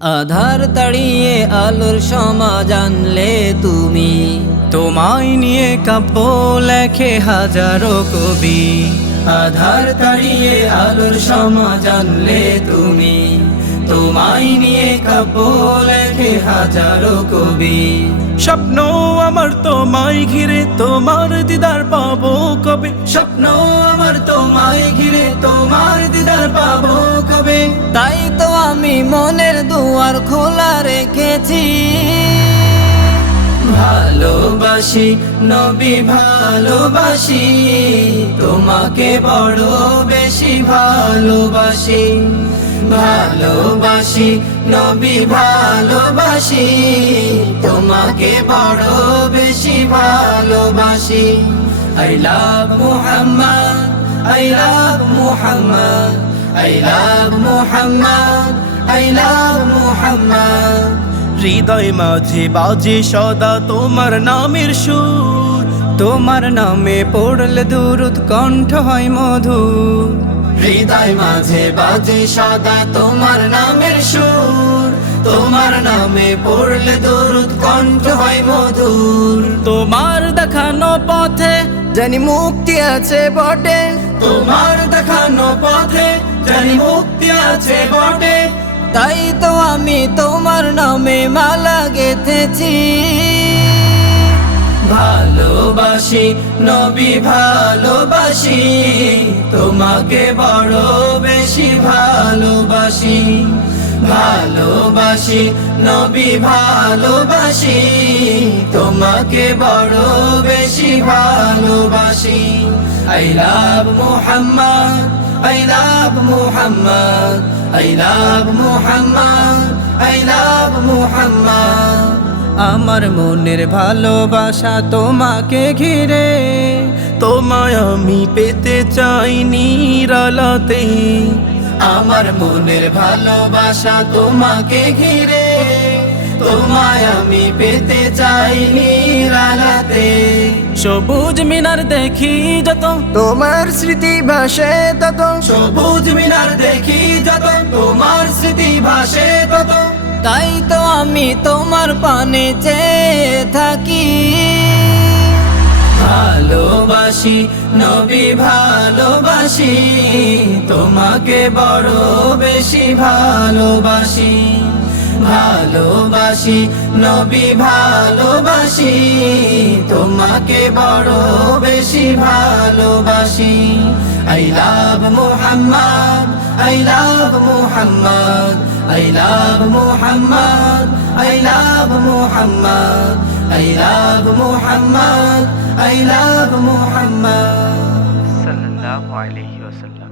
আধার তাড়িয়ে আলোর সমাজ আনলে তুমি, তোমায় নিয়ে কাব্য লেখে হাজারো কবি। আধার তাড়িয়ে আলোর সমাজ আনলে তুমি, তোমায় নিয়ে কাব্য লেখে হাজারো কবি। স্বপ্ন আমার তোমায় ঘিরে, তোমার দিদার পাবো কবে। স্বপ্ন আমার তোমায় ঘিরে, তোমার দিদার পাবো কবে। তাই তো আমি মনের দুয়ার খোলা রেখেছি। ভালোবাসি নবী ভালোবাসি, তোমাকে বড় বেশি ভালোবাসি। ভালোবাসি নবী ভালোবাসি, তোমাকে বড় বেশি ভালোবাসি। I love Muhammad, I love Muhammad, I love Muhammad, I love Muhammad. হৃদয় মাঝে বাজে সদা তোমার নামের সুর, তোমার নামে পড়লে দুরুদ কণ্ঠ হয় মধুর। হৃদয় মাঝে বাজে সদা তোমার নামের সুর, তোমার নামে পড়লে দরুদ কণ্ঠ হয় মধুর। তোমার দেখানো পথে জানি মুক্তি আছে বটে, তোমার দেখানো পথে জানি মুক্তি আছে বটে। তাই তো আমি তোমার নামে মালা গেঁথেছি। ভালোবাসি নবী ভালোবাসি, তোমাকে বড় বেশি ভালোবাসি। ভালোবাসি নবী ভালোবাসি, তোমাকে বড় বেশি ভালোবাসি। I love Muhammad, I love Muhammad, I love Muhammad, I love Muhammad. আমার মনের ভালোবাসা তোমাকে ঘিরে, তোমায় আমি পেতে চাই নিরালাতে। আমার মনের ভালোবাসা তোমাকে ঘিরে, তোমায় আমি পেতে চাই নিরালাতে। সবুজ মিনার দেখি যত, তোমার স্মৃতি ভাসে তত। সবুজ মিনার দেখি যত, তোমার স্মৃতি ভাসে তত। তাই তো আমি তোমার পানে চেয়ে থাকি। ভালোবাসি নবী ভালোবাসি, তোমাকে বড় বেশি ভালোবাসি। ভালোবাসি নবী ভালোবাসি, তোমাকে বড় বেশি ভালোবাসি। I love Muhammad, I love Muhammad, I love Muhammad, I love Muhammad, I love Muhammad, I love Muhammad. সাল্লাল্লাহু আলাইহি ওয়াসাল্লাম।